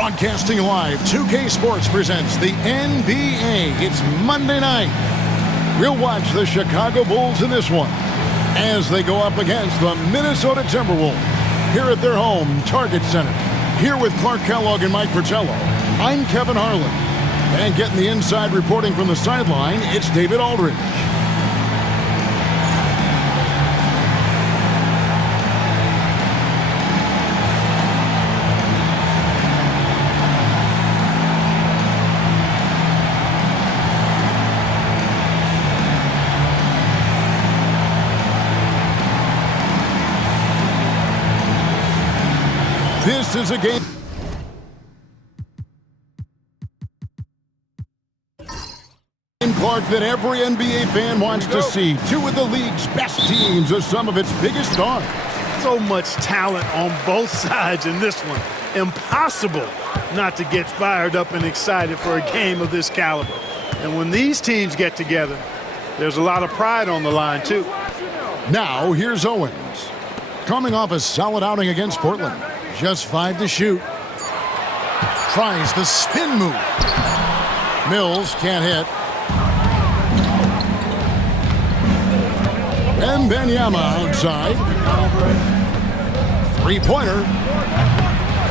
Broadcasting live, 2K Sports presents the NBA. It's Monday night. We'll watch the Chicago Bulls in this one as they go up against the Minnesota Timberwolves here at their home, Target Center. Here with Clark Kellogg and Mike Fratello, I'm Kevin Harlan. And getting the inside reporting from the sideline, it's David Aldridge. This is a game. Clark, that every NBA fan wants to see. Two of the league's best teams are some of its biggest stars. So much talent on both sides in this one. Impossible not to get fired up and excited for a game of this caliber. And when these teams get together, there's a lot of pride on the line, too. Now, here's Owens. Coming off a solid outing against Portland. Just 5 to shoot. Tries the spin move. Mills can't hit. And Benyama outside. Three-pointer.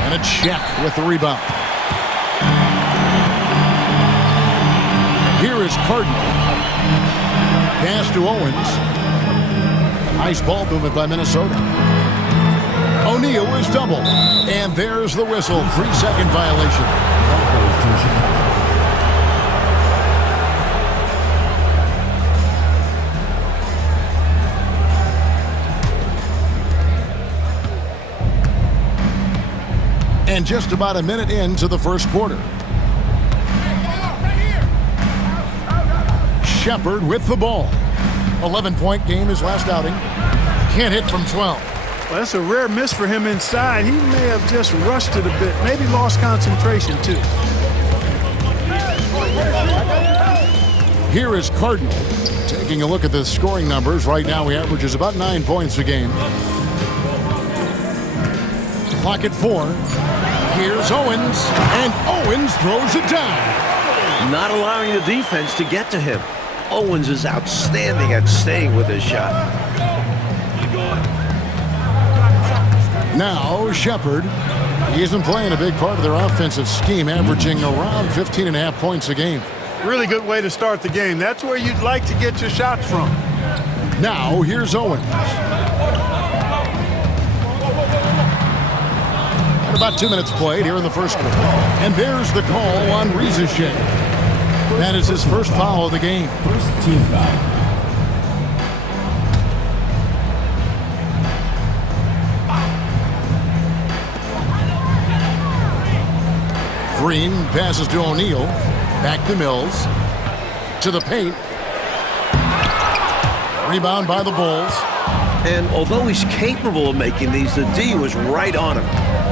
And a check with the rebound. Here is Cardinal. Pass to Owens. Nice ball movement by Minnesota. O'Neal is doubled. And there's the whistle. 3-second violation. And just about a minute into the first quarter. Shepard with the ball. 11-point game his last outing. Can't hit from 12. Well, that's a rare miss for him inside. He may have just rushed it a bit. Maybe lost concentration, too. Here is Cardinal. Taking a look at the scoring numbers. Right now he averages about 9 points a game. Clock at 4. Here's Owens. And Owens throws it down. Not allowing the defense to get to him. Owens is outstanding at staying with his shot. Now, Shepard. He isn't playing a big part of their offensive scheme, averaging around 15.5 points a game. Really good way to start the game. That's where you'd like to get your shots from. Now, here's Owens. And about 2 minutes played here in the first quarter. And there's the call on Rizachet. That is his first foul of the game. First team foul. Green passes to O'Neal. Back to Mills. To the paint. Rebound by the Bulls. And although he's capable of making these, the D was right on him.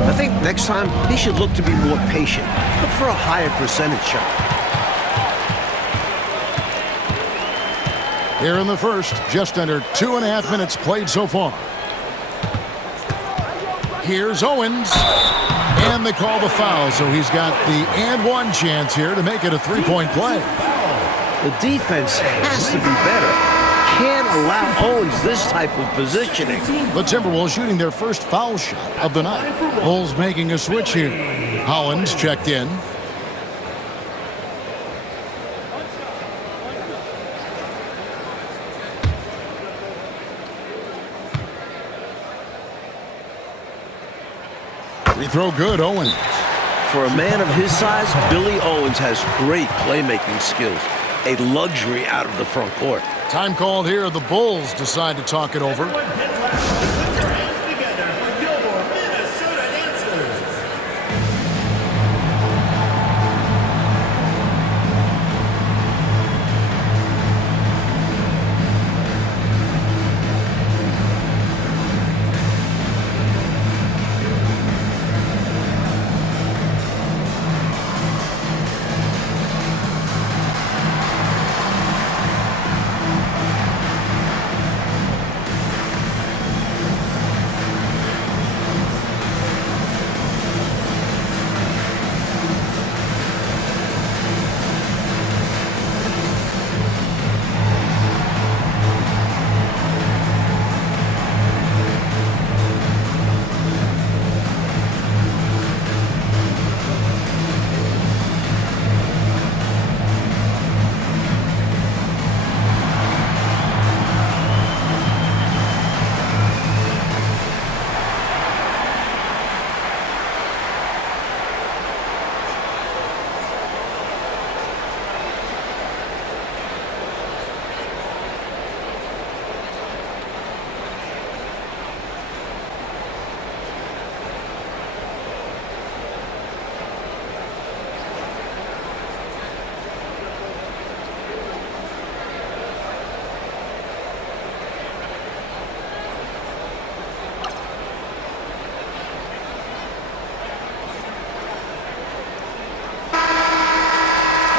I think next time he should look to be more patient. Look for a higher percentage shot. Here in the first, just under 2.5 minutes played so far. Here's Owens. And they call the foul, so he's got the and one chance here to make it a 3-point play. The defense has to be better. Can't allow Owens this type of positioning. The Timberwolves shooting their first foul shot of the night. Bulls making a switch here. Hollins checked in. Free throw good, Owens. For a man of his size, Billy Owens has great playmaking skills. A luxury out of the front court. Time called here. The Bulls decide to talk it over.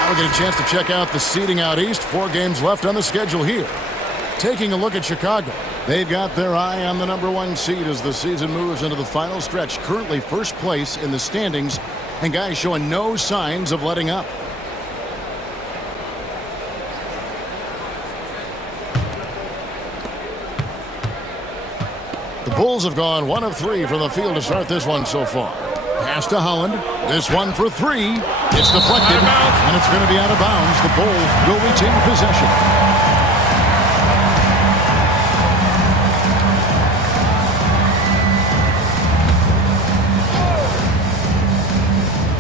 Now we get a chance to check out the seeding out east. 4 games left on the schedule here. Taking a look at Chicago. They've got their eye on the #1 seed as the season moves into the final stretch. Currently first place in the standings, and guys showing no signs of letting up. The Bulls have gone 1 of 3 from the field to start this one so far. Pass to Holland. This one for 3. It's deflected, and it's going to be out of bounds. The Bulls will retain possession.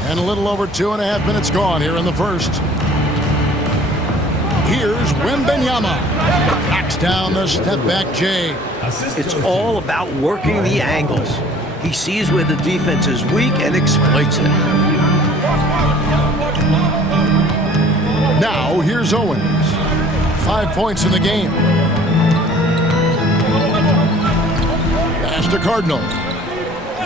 And a little over 2.5 minutes gone here in the first. Here's Wembanyama. Knocks down the step-back J. It's all about working the angles. He sees where the defense is weak and exploits it. Now here's Owens. 5 points in the game. Pass to Cardinal.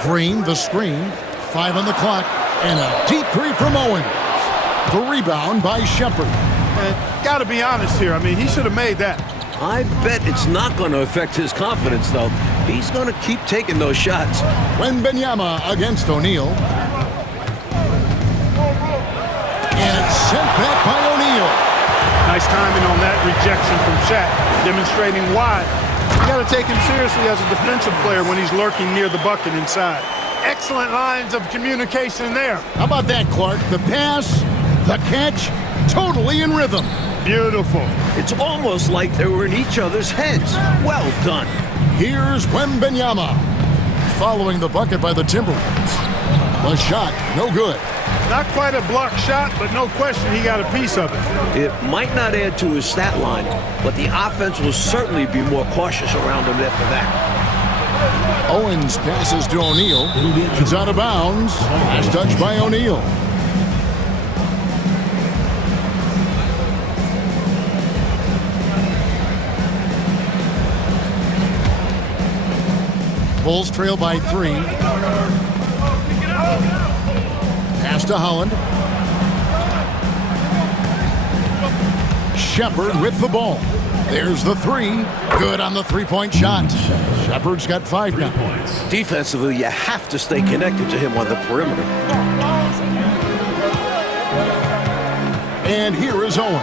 Green, the screen. 5 on the clock. And a deep three from Owens. The rebound by Shepard. Got to be honest here. I mean, he should have made that. I bet it's not going to affect his confidence, though. He's going to keep taking those shots. Wembanyama against O'Neal. And it's sent back by O'Neal. Nice timing on that rejection from Shaq, demonstrating why you got to take him seriously as a defensive player when he's lurking near the bucket inside. Excellent lines of communication there. How about that, Clark? The pass, the catch, totally in rhythm. Beautiful. It's almost like they were in each other's heads. Well done. Here's Wembanyama. Following the bucket by the Timberwolves. The shot, no good. Not quite a block shot, but no question he got a piece of it. It might not add to his stat line, but the offense will certainly be more cautious around him after that. Owens passes to O'Neal. It's out of bounds. Last touch by O'Neal. Bulls trail by 3. Pass to Holland. Shepard with the ball. There's the 3. Good on the 3-point shot. Shepard's got 5 now. Defensively, you have to stay connected to him on the perimeter. And here is Owens.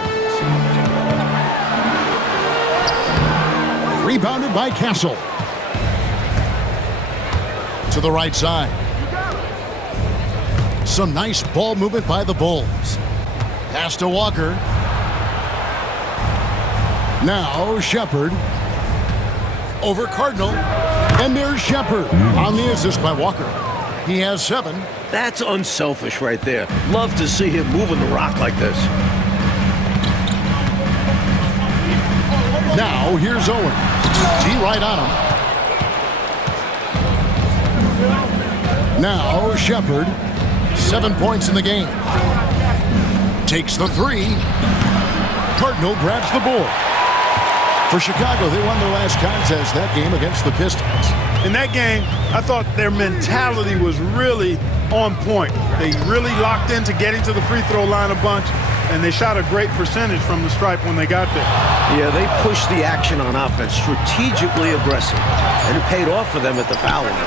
Rebounded by Castle. To the right side. Some nice ball movement by the Bulls. Pass to Walker. Now Shepard. Over Cardinal. And there's Shepard on the assist by Walker. He has 7. That's unselfish right there. Love to see him moving the rock like this. Now here's Owens. T right on him. Now Shepard. 7 points in the game. Takes the 3. Cardinal grabs the board. For Chicago, they won their last contest that game against the Pistons. In that game, I thought their mentality was really on point. They really locked into getting to the free throw line a bunch, and they shot a great percentage from the stripe when they got there. Yeah, they pushed the action on offense, strategically aggressive, and it paid off for them at the foul line.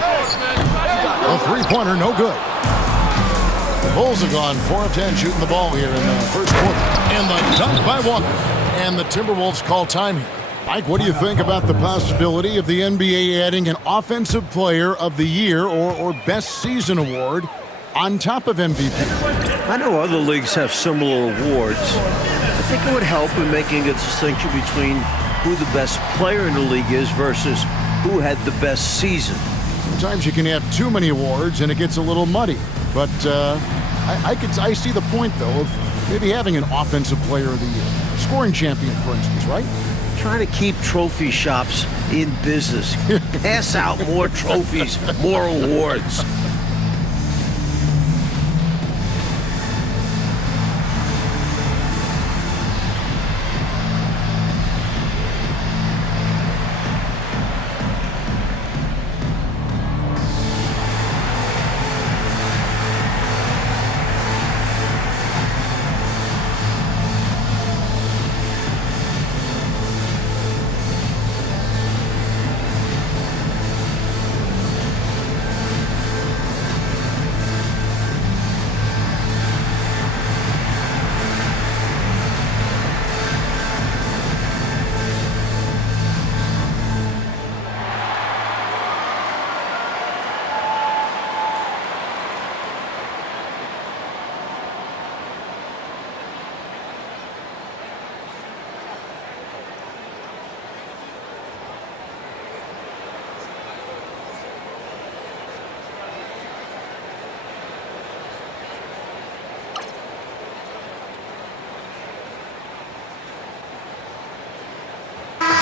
A three-pointer, no good. The Bulls have gone 4 of 10 shooting the ball here in the first quarter. And the dunk by Walker. And the Timberwolves call time here. Mike, what do you think about the possibility of the NBA adding an Offensive Player of the Year or Best Season award on top of MVP? I know other leagues have similar awards. I think it would help in making a distinction between who the best player in the league is versus who had the best season. Sometimes you can have too many awards and it gets a little muddy. But I see the point, though, of maybe having an Offensive Player of the Year. Scoring champion, for instance, right? Trying to keep trophy shops in business. Pass out more trophies, more awards.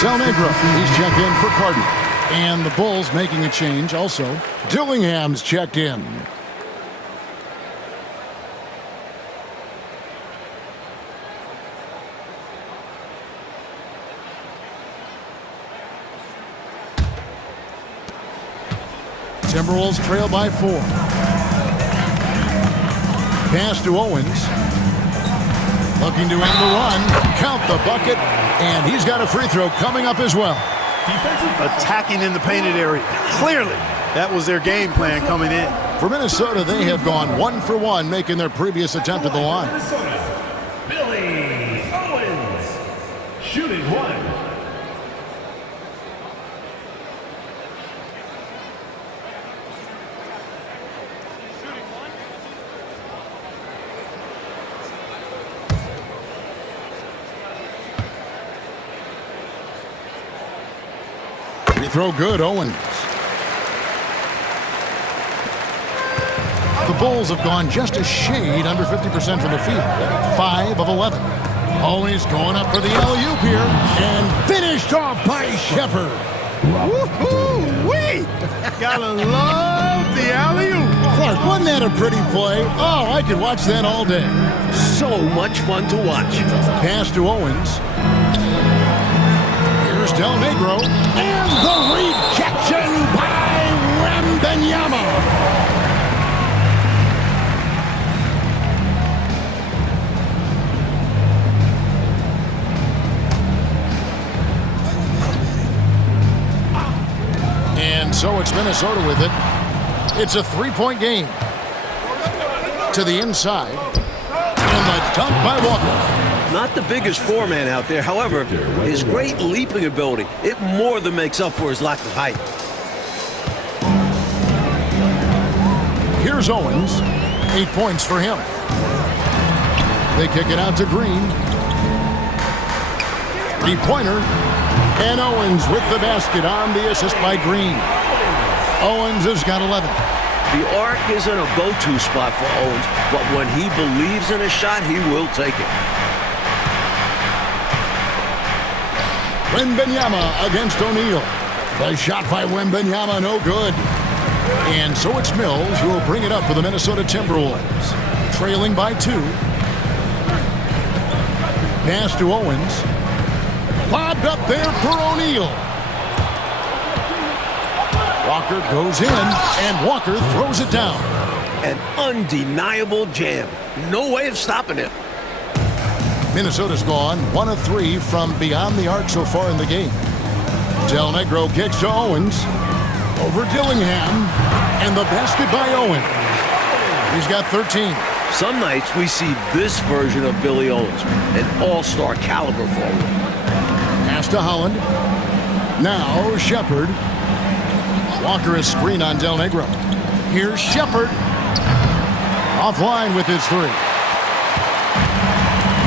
Del Negro, he's checked in for Carden. And the Bulls making a change also. Dillingham's checked in. Timberwolves trail by 4. Pass to Owens. Looking to end the run. Count the bucket. And he's got a free throw coming up as well. Attacking in the painted area. Clearly, that was their game plan coming in. For Minnesota, they have gone 1 for 1, making their previous attempt at the line. Billy Owens, shooting 1. Free throw good, Owens. The Bulls have gone just a shade under 50% from the field. 5 of 11. Owens going up for the alley-oop here. And finished off by Shepherd. Woo-hoo-wee! Gotta love the alley-oop. Clark, wasn't that a pretty play? Oh, I could watch that all day. So much fun to watch. Pass to Owens. Here's Del Negro. And the rejection by Wembanyama. And so it's Minnesota with it. It's a 3-point game. To the inside. And the dunk by Walker. Not the biggest four-man out there. However, his great leaping ability, it more than makes up for his lack of height. Here's Owens. 8 points for him. They kick it out to Green. 3-pointer. And Owens with the basket on the assist by Green. Owens has got 11. The arc isn't a go-to spot for Owens, but when he believes in a shot, he will take it. Wembanyama against O'Neal. The shot by Wembanyama, no good. And so it's Mills who will bring it up for the Minnesota Timberwolves. Trailing by 2. Pass to Owens. Lobbed up there for O'Neal. Walker goes in, and Walker throws it down. An undeniable jam. No way of stopping it. Minnesota's gone 1 of 3 from beyond the arc so far in the game. Del Negro kicks to Owens. Over Dillingham. And the basket by Owens. He's got 13. Some nights we see this version of Billy Owens, an all-star caliber forward. Pass to Holland. Now Shepherd. Walker is screen on Del Negro. Here's Shepherd. Offline with his 3.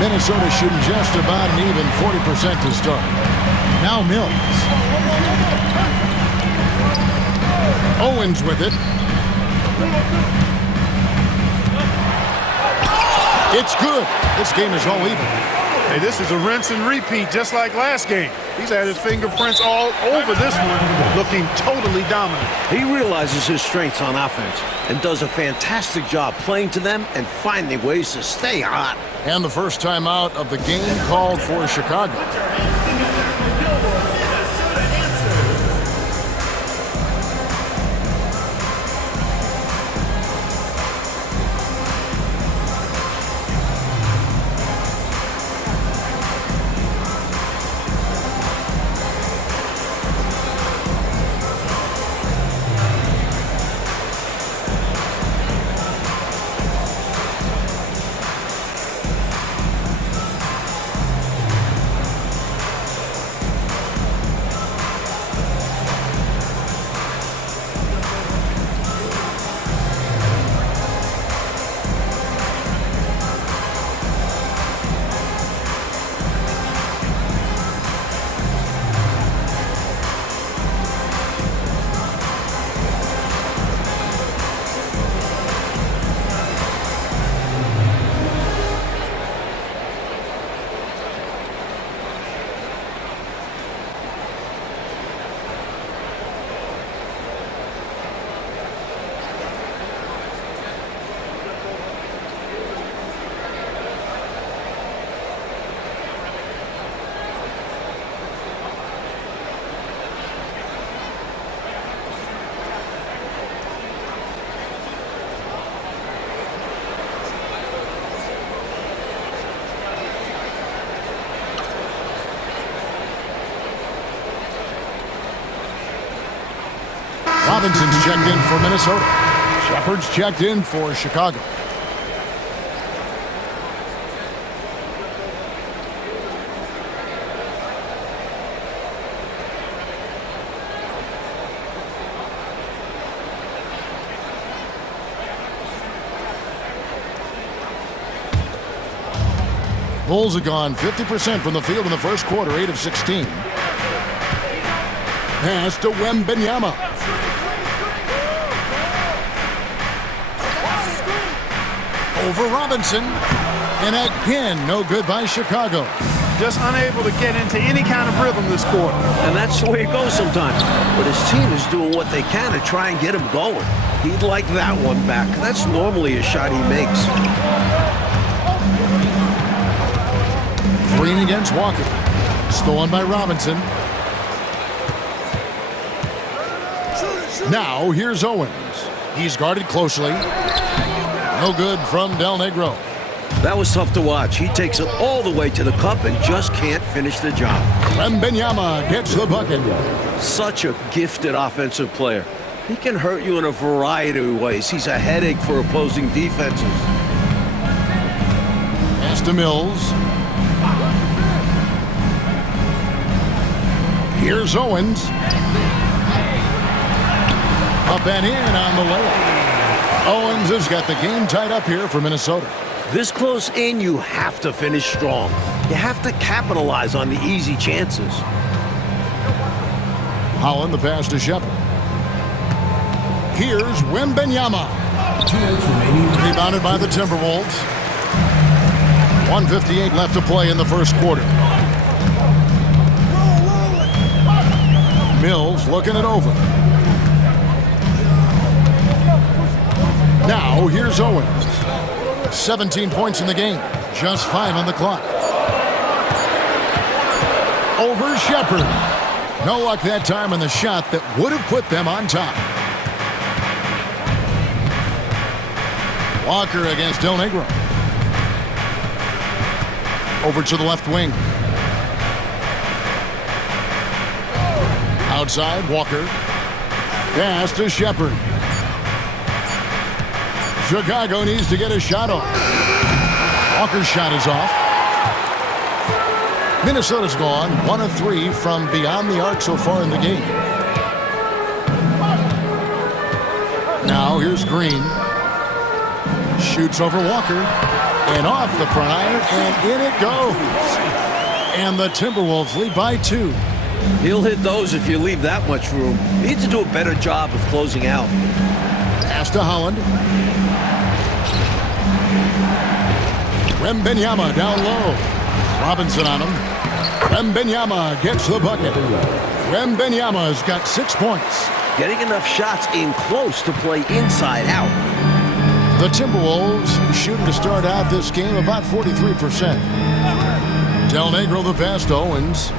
Minnesota shooting just about an even 40% to start. Now Mills. Owens with it. It's good. This game is all even. Hey, this is a rinse and repeat just like last game. He's had his fingerprints all over this one, looking totally dominant. He realizes his strengths on offense and does a fantastic job playing to them and finding ways to stay hot. And the first time out of the game called for Chicago. Robinson's checked in for Minnesota. Shepard's checked in for Chicago. Bulls have gone 50% from the field in the first quarter, 8 of 16. Pass to Wembanyama. Over Robinson. And again, no good by Chicago. Just unable to get into any kind of rhythm this quarter. And that's the way it goes sometimes. But his team is doing what they can to try and get him going. He'd like that one back. That's normally a shot he makes. Green against Walker. Stolen by Robinson. Now here's Owens. He's guarded closely. No good from Del Negro. That was tough to watch. He takes it all the way to the cup and just can't finish the job. Wembanyama gets the bucket. Such a gifted offensive player. He can hurt you in a variety of ways. He's a headache for opposing defenses. Pass to Mills. Here's Owens. Up and in on the layup. Owens has got the game tied up here for Minnesota. This close in, you have to finish strong. You have to capitalize on the easy chances. Holland, the pass to Shepard. Here's Wembanyama. Rebounded by the Timberwolves. 1:58 left to play in the first quarter. Mills looking it over. Now here's Owens. 17 points in the game. Just 5 on the clock. Over Shepard. No luck that time on the shot that would have put them on top. Walker against Del Negro. Over to the left wing. Outside, Walker. Pass to Shepard. Chicago needs to get a shot off. Walker's shot is off. Minnesota's gone 1 of 3 from beyond the arc so far in the game. Now here's Green. Shoots over Walker. And off the front iron, and in it goes. And the Timberwolves lead by 2. He'll hit those if you leave that much room. You need to do a better job of closing out. Pass to Holland. Wembanyama down low. Robinson on him. Wembanyama gets the bucket. Wembanyama's got 6 points. Getting enough shots in close to play inside out. The Timberwolves shooting to start out this game about 43%. Del Negro the pass to Owens.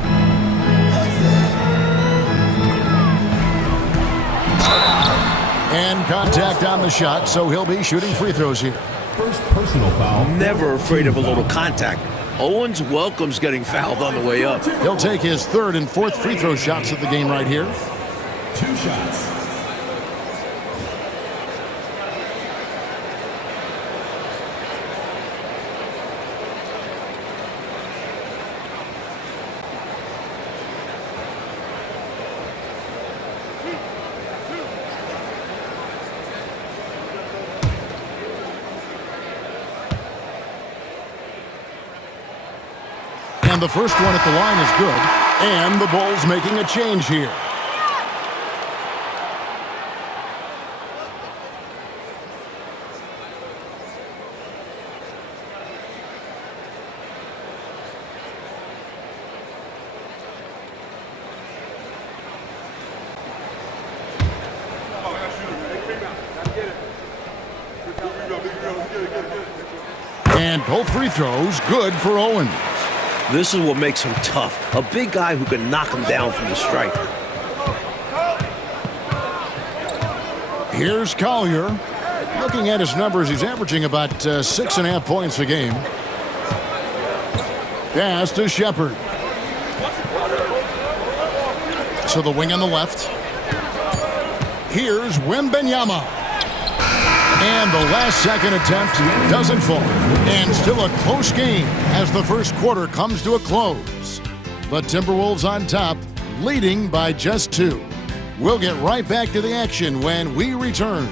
And contact on the shot, so he'll be shooting free throws here. First personal foul. Never afraid of a little contact. Owens welcomes getting fouled on the way up. He'll take his 3rd and 4th free throw shots of the game right here. 2 shots. And the first one at the line is good. And the Bulls making a change here. And both free throws good for Owens. This is what makes him tough. A big guy who can knock him down from the strike. Here's Collier. Looking at his numbers, he's averaging about 6.5 points a game. Pass to Shepard. So the wing on the left. Here's Wembanyama. And the last-second attempt doesn't fall. And still a close game as the first quarter comes to a close. The Timberwolves on top, leading by just 2. We'll get right back to the action when we return.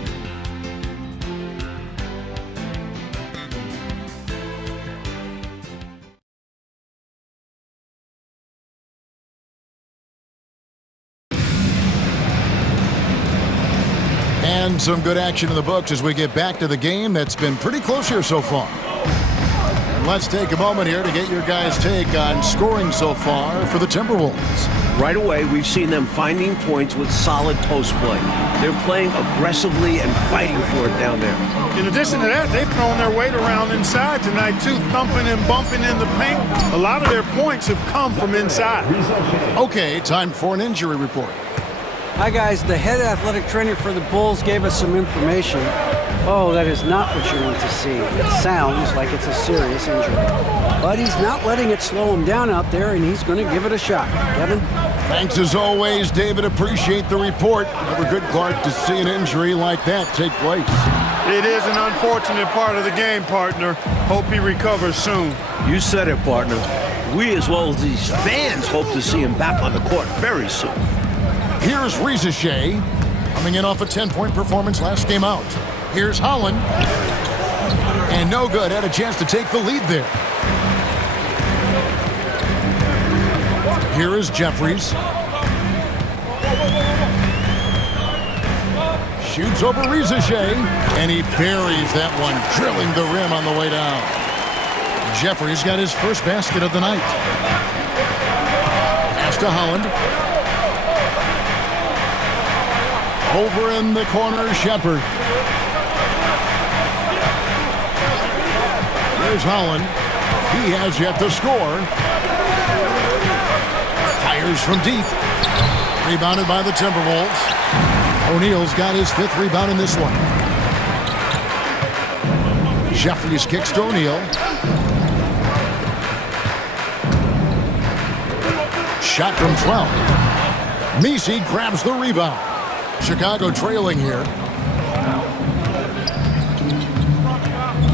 And some good action in the books as we get back to the game that's been pretty close here so far. And let's take a moment here to get your guys' take on scoring so far for the Timberwolves. Right away, we've seen them finding points with solid post play. They're playing aggressively and fighting for it down there. In addition to that, they've thrown their weight around inside tonight, too, thumping and bumping in the paint. A lot of their points have come from inside. Okay, time for an injury report. Hi, guys. The head athletic trainer for the Bulls gave us some information. Oh, that is not what you want to see. It sounds like it's a serious injury. But he's not letting it slow him down out there, and he's going to give it a shot. Kevin? Thanks as always, David. Appreciate the report. Never good, Clark, to see an injury like that take place. It is an unfortunate part of the game, partner. Hope he recovers soon. You said it, partner. We, as well as these fans, hope to see him back on the court very soon. Here's Shaq, coming in off a 10-point performance last game out. Here's Holland. And no good. Had a chance to take the lead there. Here is Jeffries. Shoots over Shaq, and he buries that one, drilling the rim on the way down. Jeffries got his first basket of the night. Pass to Holland. Over in the corner, Shepard. Here's Holland. He has yet to score. Fires from deep. Rebounded by the Timberwolves. O'Neal's got his 5th rebound in this one. Jeffries kicks to O'Neal. Shot from 12. Messi grabs the rebound. Chicago trailing here.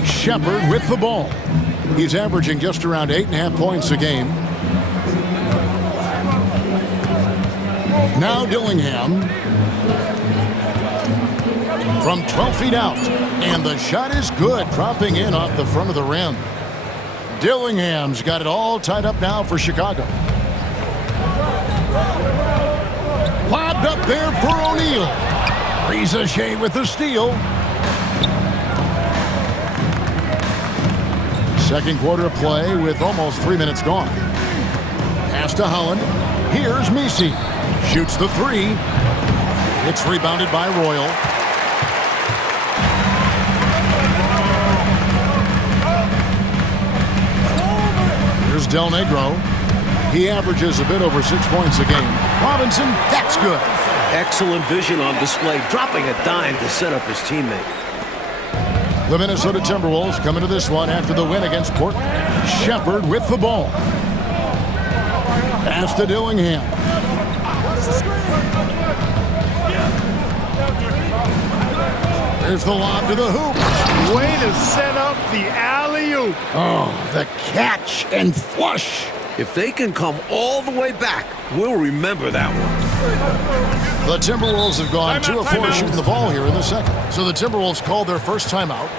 Shepard with the ball. He's averaging just around 8.5 points a game. Now Dillingham. From 12 feet out. And the shot is good, dropping in off the front of the rim. Dillingham's got it all tied up now for Chicago. Lobbed up there for O'Neal. Shaq with the steal. Second quarter play with almost 3 minutes gone. Pass to Holland. Here's Messi. Shoots the 3. It's rebounded by Royal. Here's Del Negro. He averages a bit over 6 points a game. Robinson, that's good. Excellent vision on display, dropping a dime to set up his teammate. The Minnesota Timberwolves come into this one after the win against Portland. Shepard with the ball. Pass to Dillingham. There's the lob to the hoop. Way to set up the alley-oop. Oh, the catch and flush. If they can come all the way back, we'll remember that one. The Timberwolves have gone 2 of 4 timeout. shooting the ball here in the second. So the Timberwolves called their first timeout.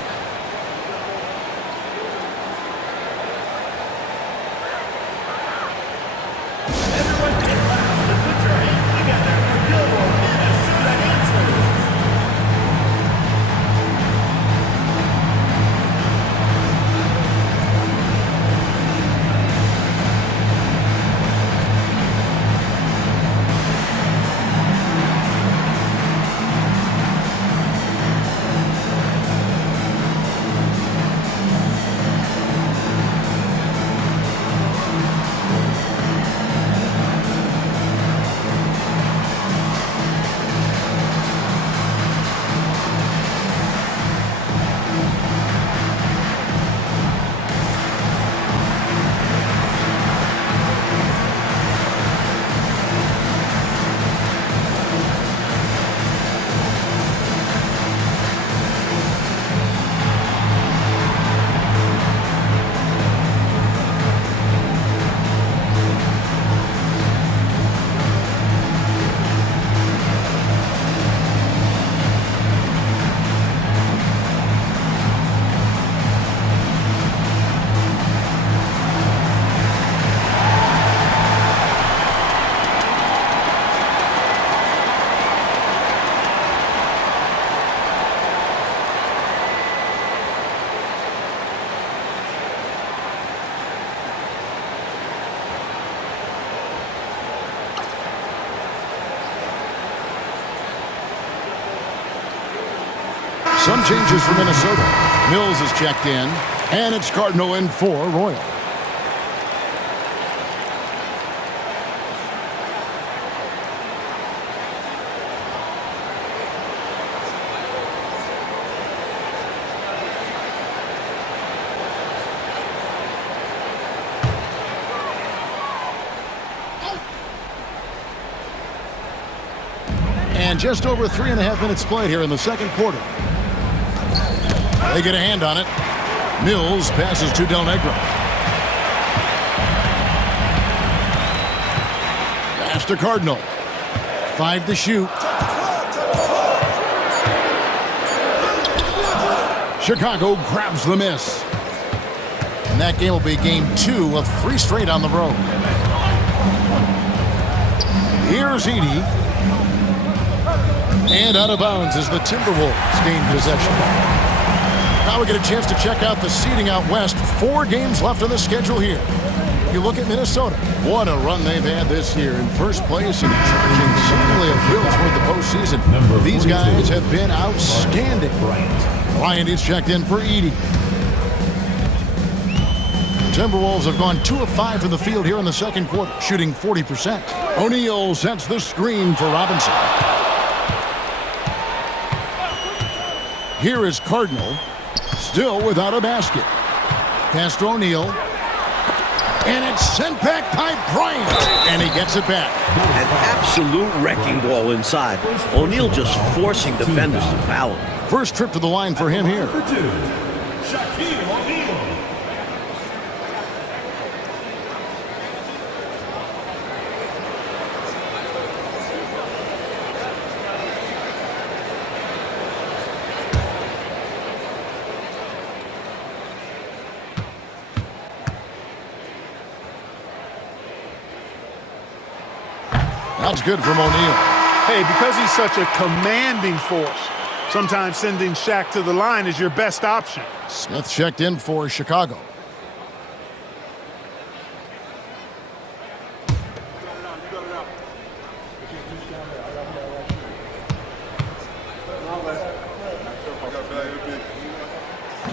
Some changes for Minnesota. Mills is checked in, and it's Cardinal in for Royal. And just over 3.5 minutes played here in the second quarter. They get a hand on it. Mills passes to Del Negro. Pass to Cardinal. 5 to shoot. Chicago grabs the miss. And that game will be game 2 of 3 straight on the road. Here's Edey. And out of bounds as the Timberwolves gain possession. Now we get a chance to check out the seeding out west. 4 games left on the schedule here. You look at Minnesota. What a run they've had this year in first place and charging seemingly a bill toward the postseason. These guys have been outstanding. Bryant is checked in for Edey. The Timberwolves have gone 2 of 5 from the field here in the second quarter, shooting 40%. O'Neal sets the screen for Robinson. Here is Cardinal, still without a basket. Pass to O'Neal. And it's sent back by Bryant. And he gets it back. An absolute wrecking ball inside. O'Neal just forcing defenders to foul him. First trip to the line for him here. Number 2, Shaquille O'Neal. That's good from O'Neal. Hey, because he's such a commanding force, sometimes sending Shaq to the line is your best option. Smith checked in for Chicago.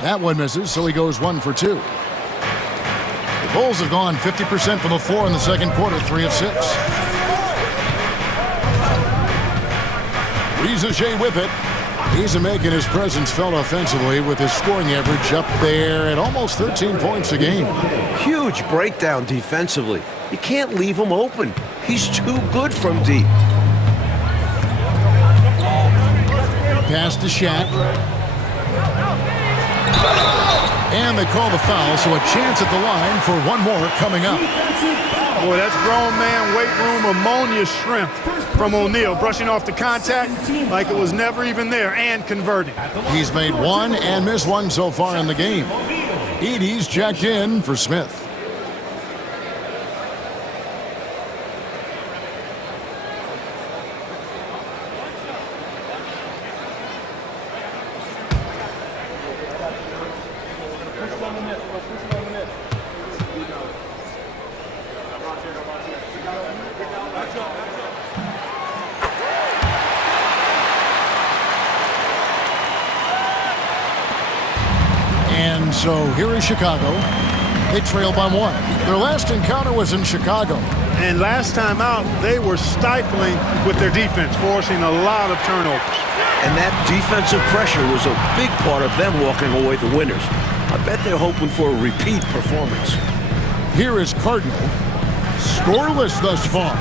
That one misses, so he goes 1 for 2. The Bulls have gone 50% from the floor in the second quarter, 3 of 6. Rizajay with it. He's making his presence felt offensively with his scoring average up there at almost 13 points a game. Huge breakdown defensively. You can't leave him open. He's too good from deep. Pass to Shaq. And they call the foul, so a chance at the line for one more coming up. Boy, that's grown man weight room ammonia shrimp from O'Neal, brushing off the contact like it was never even there and converting. He's made 1 and missed 1 so far in the game. Edey's checked in for Smith. And so here is Chicago. They trail by 1. Their last encounter was in Chicago. And last time out, they were stifling with their defense, forcing a lot of turnovers. And that defensive pressure was a big part of them walking away the winners. I bet they're hoping for a repeat performance. Here is Cardinal. Scoreless thus far.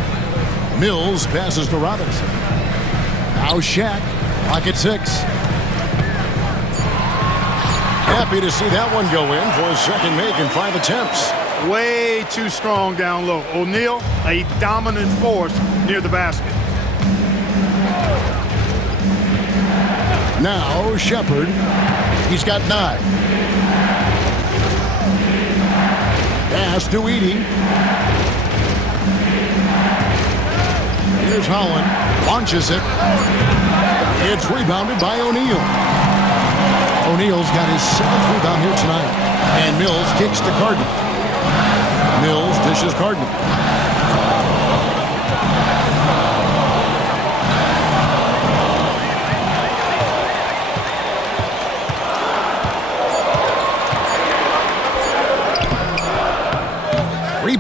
Mills passes to Robinson. Now Shaq. Clock at 6. Happy to see that one go in for his second make in 5 attempts. Way too strong down low. O'Neal, a dominant force near the basket. Now Shepard. He's got 9. Pass to Edey. Here's Holland. Launches it. It's rebounded by O'Neal. O'Neal's got his 7th rebound here tonight. And Mills kicks to Cardinal. Mills dishes Cardinal.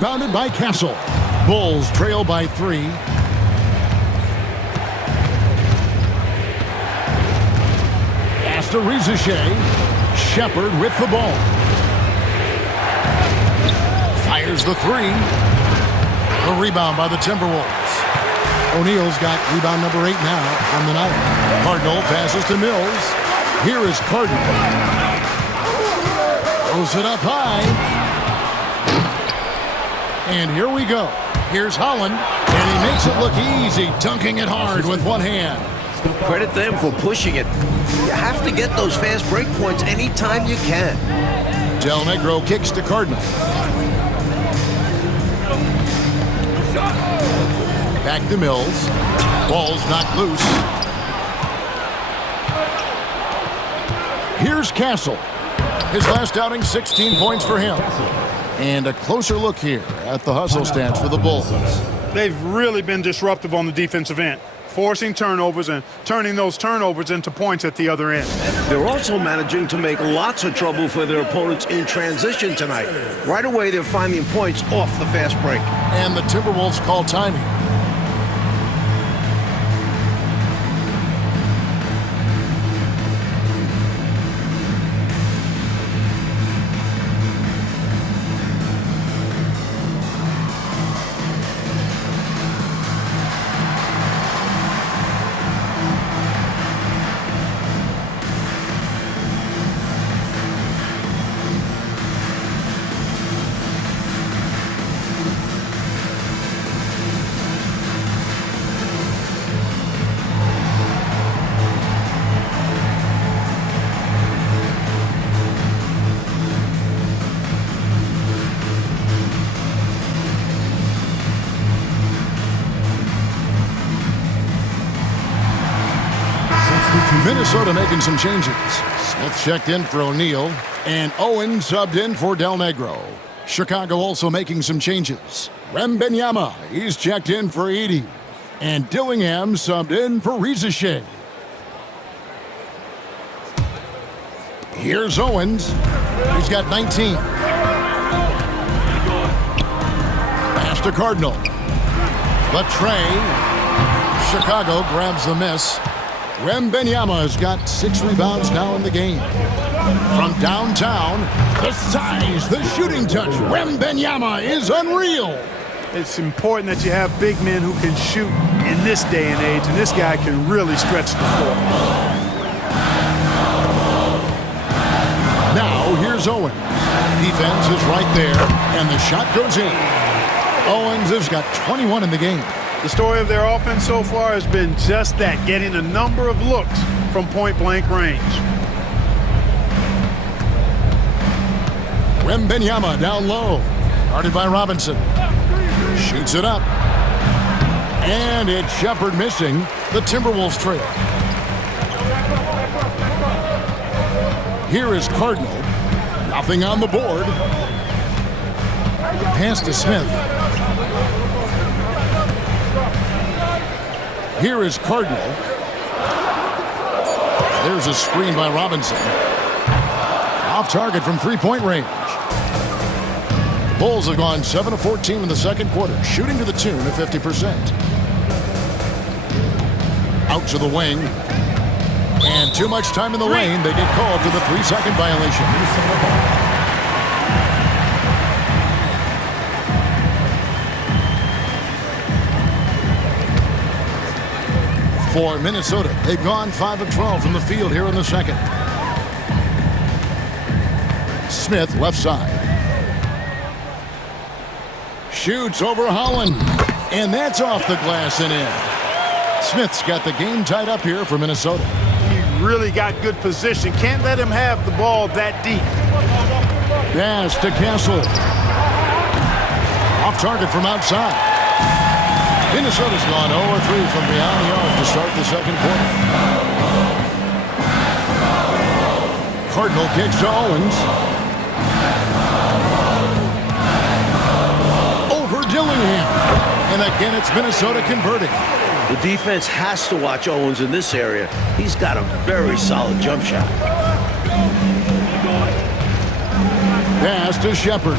Rebounded by Castle. Bulls trail by 3. Pass to Rizichet. Shepard with the ball. Fires the 3. A rebound by the Timberwolves. O'Neal's got rebound number 8 now on the night. Cardinal passes to Mills. Here is Cardinal. Throws it up high. And here we go. Here's Holland. And he makes it look easy, dunking it hard with one hand. Credit them for pushing it. You have to get those fast break points anytime you can. Del Negro kicks to Cardinal. Back to Mills. Ball's knocked loose. Here's Castle. His last outing, 16 points for him. And a closer look here at the hustle stats for the Bulls. They've really been disruptive on the defensive end, forcing turnovers and turning those turnovers into points at the other end. They're also managing to make lots of trouble for their opponents in transition tonight. Right away, they're finding points off the fast break. And the Timberwolves call timing. Minnesota making some changes. Smith checked in for O'Neal, and Owen subbed in for Del Negro. Chicago also making some changes. Wembanyama, he's checked in for Edey, and Dillingham subbed in for Rizichet. Here's Owens. He's got 19. Pass to Cardinal. The tray. Chicago grabs the miss. Wembanyama has got 6 rebounds now in the game. From downtown, the size, the shooting touch. Wembanyama is unreal. It's important that you have big men who can shoot in this day and age, and this guy can really stretch the floor. Now here's Owens. Defense is right there, and the shot goes in. Owens has got 21 in the game. The story of their offense so far has been just that, getting a number of looks from point-blank range. Wembanyama down low. Guarded by Robinson. Shoots it up. And it's Shepard missing. The Timberwolves trail. Here is Cardinal. Nothing on the board. Pass to Smith. Here is Cardinal. There's a screen by Robinson. Off target from three-point range. The Bulls have gone 7 of 14 in the second quarter, shooting to the tune of 50%. Out to the wing. And too much time in the lane. They get called for the 3-second violation. For Minnesota, they've gone 5 of 12 from the field here in the second. Smith, left side. Shoots over Holland. And that's off the glass and in. Smith's got the game tied up here for Minnesota. He really got good position. Can't let him have the ball that deep. Pass to Castle. Off target from outside. Minnesota's gone 0-3 from beyond the arc to start the second quarter. Cardinal kicks to Owens. Over Dillingham. And again, it's Minnesota converting. The defense has to watch Owens in this area. He's got a very solid jump shot. Pass to Shepard.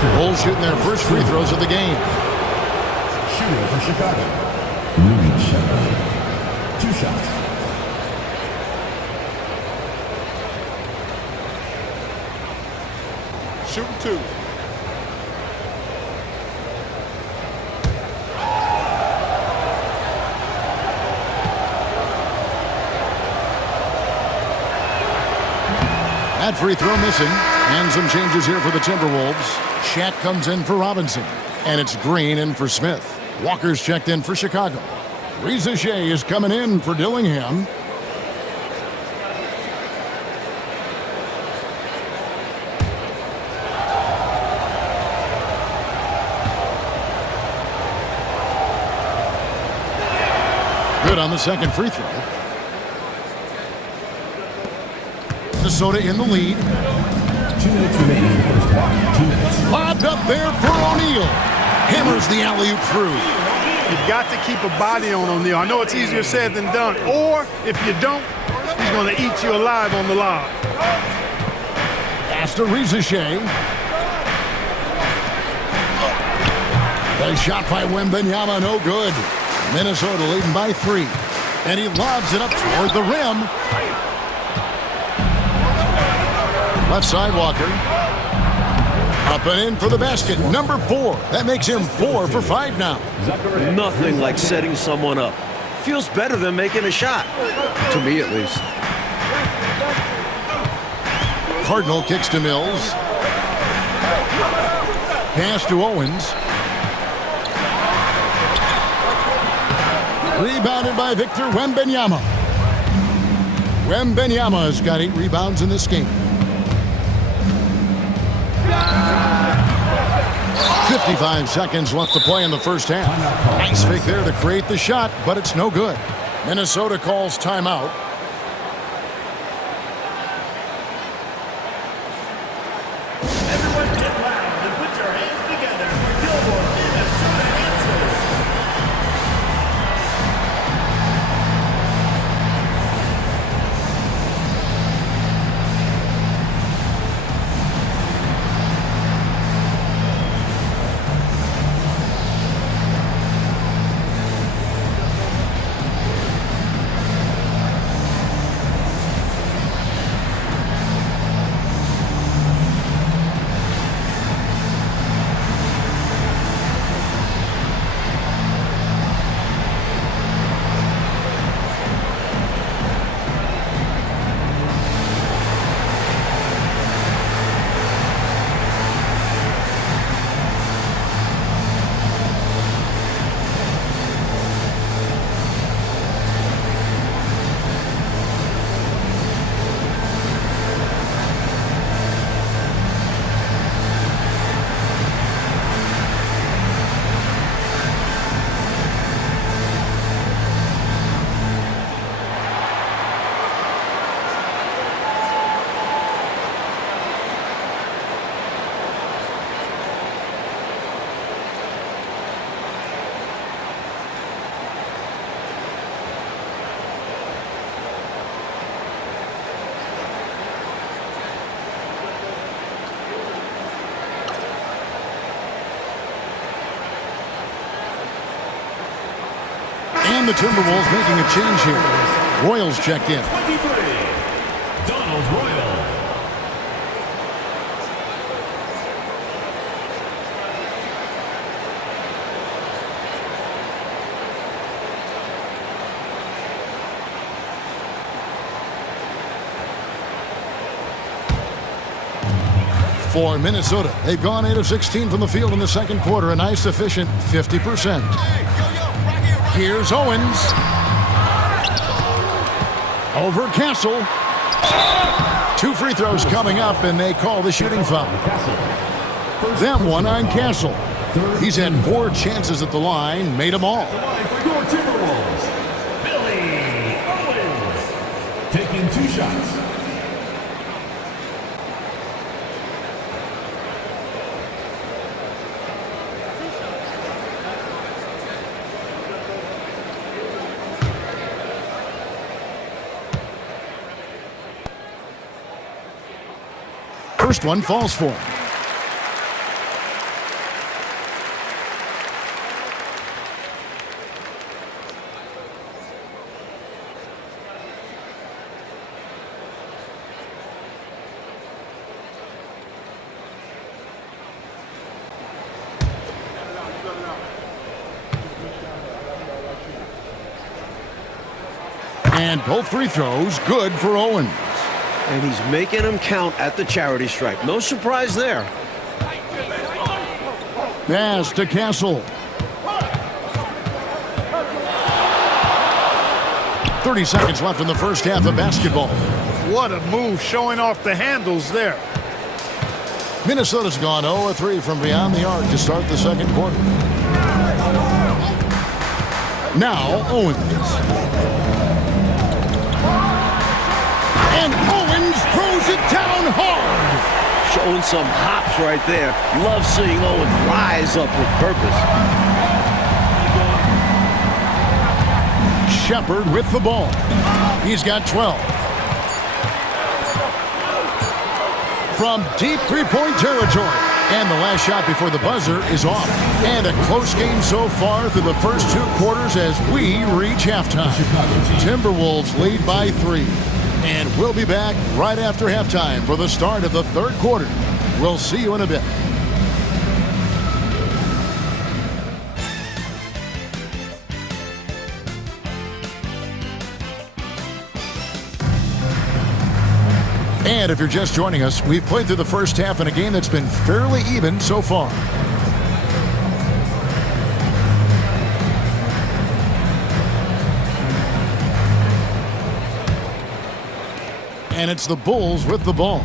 Bulls shooting their first free throws of the game. Shooting for Chicago. Shaq. 2 shots. Shooting 2. That free throw missing. And some changes here for the Timberwolves. Shaq comes in for Robinson. And it's Green in for Smith. Walker's checked in for Chicago. Reza Shea is coming in for Dillingham. Good on the second free throw. Minnesota in the lead. 2 minutes remaining in the first half. 2 minutes. Lobbed up there for O'Neal. Hammers the alley-oop through. You've got to keep a body on O'Neal. I know it's easier said than done. Or, if you don't, he's going to eat you alive on the lob. Pass to Reza Shea. The shot by Wembanyama, no good. Minnesota leading by 3. And he lobs it up toward the rim. Left side, Walker. Up and in for the basket. Number 4. That makes him 4 for 5 now. Nothing like setting someone up. Feels better than making a shot. To me, at least. Cardinal kicks to Mills. Pass to Owens. Rebounded by Victor Wembanyama. Wembanyama has got 8 rebounds in this game. 55 seconds left to play in the first half. Nice fake there to create the shot, but it's no good. Minnesota calls timeout. Everyone get loud and put your hands together for Gilmore, Minnesota answers. And the Timberwolves making a change here. Royals checked in. 23, Donald Royal. For Minnesota, they've gone 8 of 16 from the field in the second quarter. A nice, efficient 50%. Here's Owens. Over Castle. 2 free throws coming up, and they call the shooting foul. Them one on Castle. He's had 4 chances at the line, made them all. The line for your Timberwolves, Billy Owens. Taking 2 shots. First one falls for him. And both free throws good for Owens. And he's making them count at the charity stripe. No surprise there. Pass to Castle. 30 seconds left in the first half of basketball. What a move, showing off the handles there. Minnesota's gone 0-3 from beyond the arc to start the second quarter. Now Owens. And Owens throws it down hard. Showing some hops right there. Love seeing Owens rise up with purpose. Shepard with the ball. He's got 12. From deep three-point territory. And the last shot before the buzzer is off. And a close game so far through the first two quarters as we reach halftime. Timberwolves lead by 3. And we'll be back right after halftime for the start of the third quarter. We'll see you in a bit. And if you're just joining us, we've played through the first half in a game that's been fairly even so far. And it's the Bulls with the ball.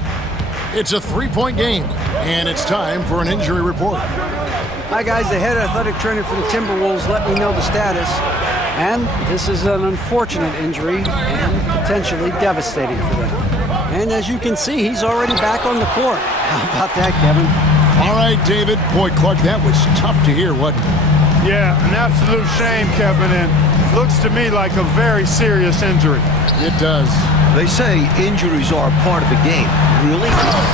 It's a three-point game, and it's time for an injury report. Hi, guys. The head athletic trainer for the Timberwolves let me know the status. And this is an unfortunate injury and potentially devastating for them. And as you can see, he's already back on the court. How about that, Kevin? All right, David. Boy, Clark, that was tough to hear, wasn't it? Yeah, an absolute shame, Kevin, and looks to me like a very serious injury. It does. They say injuries are a part of the game. Really?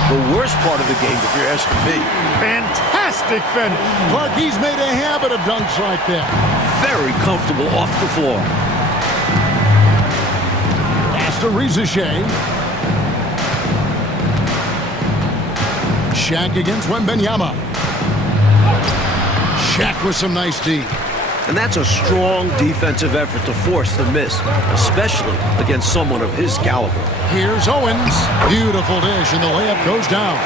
The worst part of the game, if you're asking me. Fantastic finish. Clark, he's made a habit of dunks like that. Very comfortable off the floor. Pass to Shea. Shaq against Wembanyama. Shaq with some nice D. And that's a strong defensive effort to force the miss, especially against someone of his caliber. Here's Owens. Beautiful dish, and the layup goes down.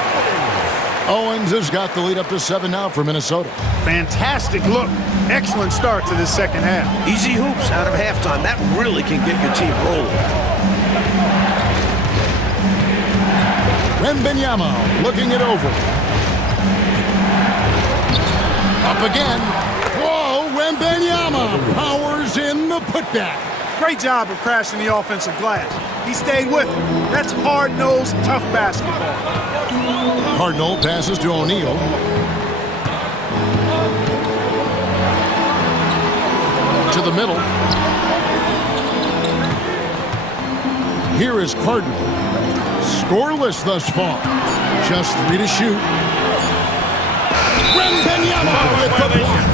Owens has got the lead up to 7 now for Minnesota. Fantastic look. Excellent start to this second half. Easy hoops out of halftime. That really can get your team rolling. Wembanyama looking it over. Up again. Whoa, Wembanyama powers in the putback. Great job of crashing the offensive glass. He stayed with it. That's hard-nosed, tough basketball. Cardinal passes to O'Neal. To the middle. Here is Cardinal. Scoreless thus far. Just 3 to shoot. Wembanyama with the block.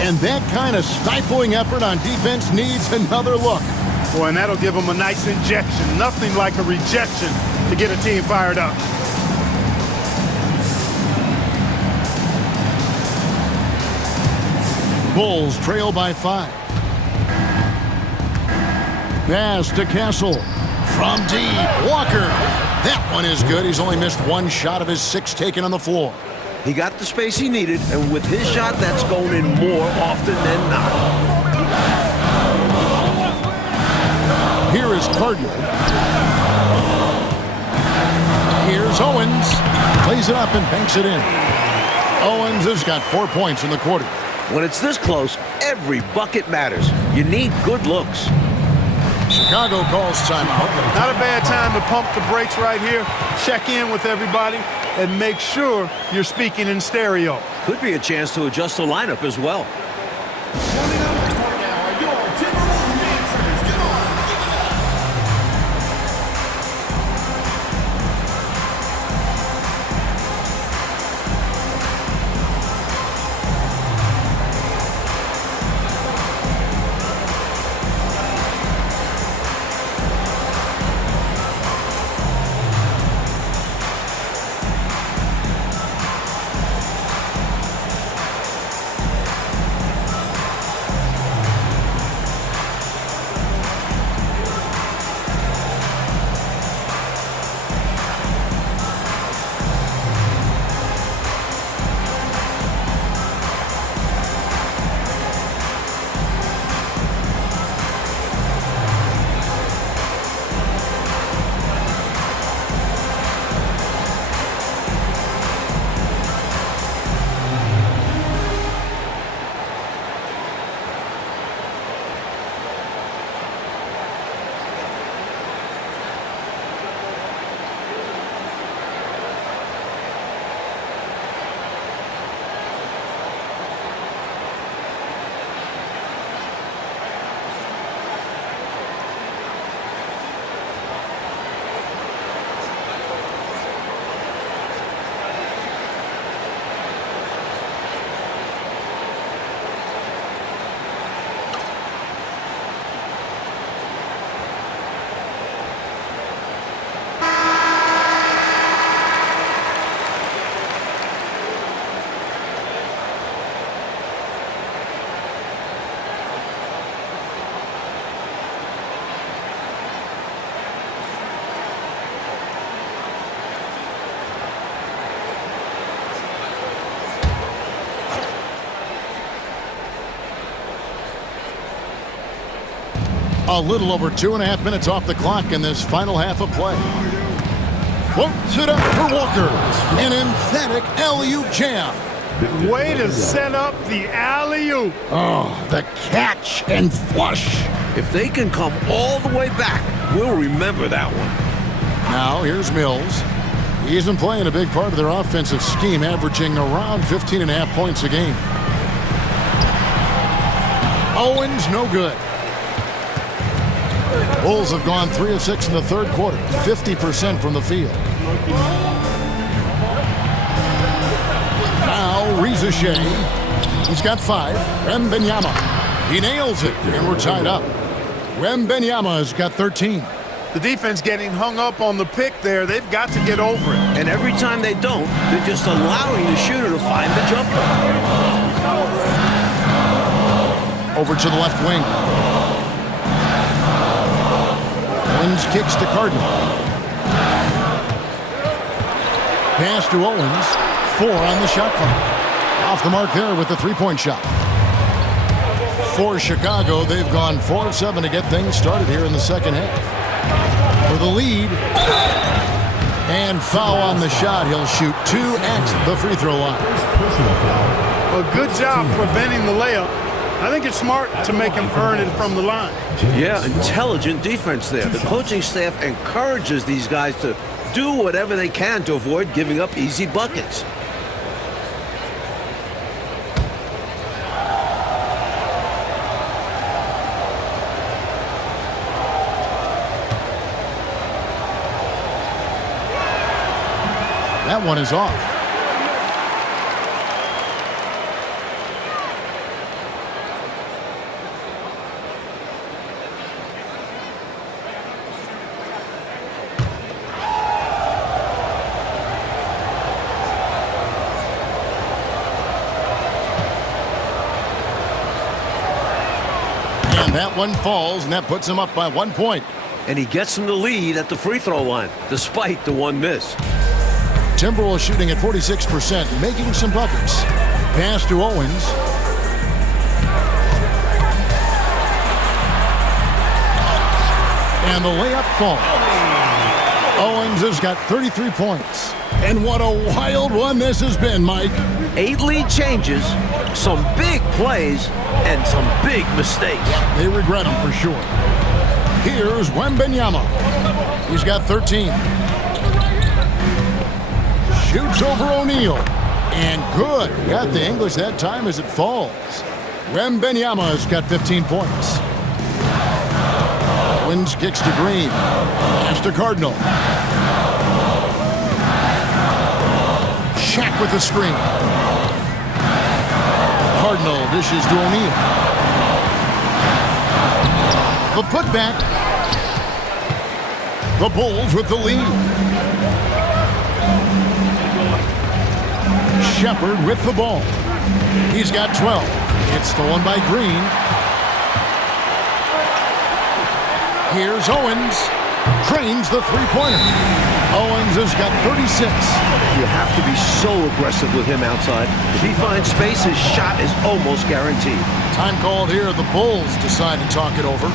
And that kind of stifling effort on defense needs another look. Boy, and that'll give them a nice injection. Nothing like a rejection to get a team fired up. Bulls trail by 5. Pass to Castle. From deep, Walker. That one is good. He's only missed 1 shot of his 6 taken on the floor. He got the space he needed, and with his shot, that's going in more often than not. Here is Cardinal. Here's Owens. Plays it up and banks it in. Owens has got 4 points in the quarter. When it's this close, every bucket matters. You need good looks. Chicago calls timeout. Not a bad time to pump the brakes right here. Check in with everybody and make sure you're speaking in stereo. Could be a chance to adjust the lineup as well. A little over 2.5 minutes off the clock in this final half of play. Floats it up for Walker. An emphatic alley-oop jam. Way to set up the alley-oop. Oh, the catch and flush. If they can come all the way back, we'll remember that one. Now, here's Mills. He's been playing a big part of their offensive scheme, averaging around 15.5 points a game. Owens, no good. Bulls have gone 3 of 6 in the third quarter, 50% from the field. Now, Reza Shea. He's got 5. Wembanyama. He nails it, and we're tied up. Wembanyama has got 13. The defense getting hung up on the pick there. They've got to get over it. And every time they don't, they're just allowing the shooter to find the jumper. Over to the left wing. Owens kicks to Cardinal. Pass to Owens. 4 on the shot clock. Off the mark there with the three-point shot. For Chicago, they've gone 4 of 7 to get things started here in the second half. For the lead. And foul on the shot. He'll shoot 2 at the free throw line. A good job preventing the layup. I think it's smart to make him earn it from the line. Yeah, intelligent defense there. The coaching staff encourages these guys to do whatever they can to avoid giving up easy buckets. That one is off. And that one falls, and that puts him up by 1 point. And he gets them the lead at the free throw line, despite the one miss. Timberwolves shooting at 46%, making some buckets. Pass to Owens. And the layup falls. Owens has got 33 points. And what a wild one this has been, Mike. 8 lead changes, some big plays, and some big mistakes. They regret them for sure. Here's Wembanyama. He's got 13. Shoots over O'Neal. And good. Got the English that time as it falls. Wembanyama has got 15 points. Wins kicks to Green. Pass to Cardinal. Shaq with the screen. Cardinal dishes to O'Neal. The putback. The Bulls with the lead. Shepard with the ball. He's got 12. It's stolen by Green. Here's Owens. Trains the three-pointer. Owens has got 36. You have to be so aggressive with him outside. If he finds space, his shot is almost guaranteed. Time called here. The Bulls decide to talk it over.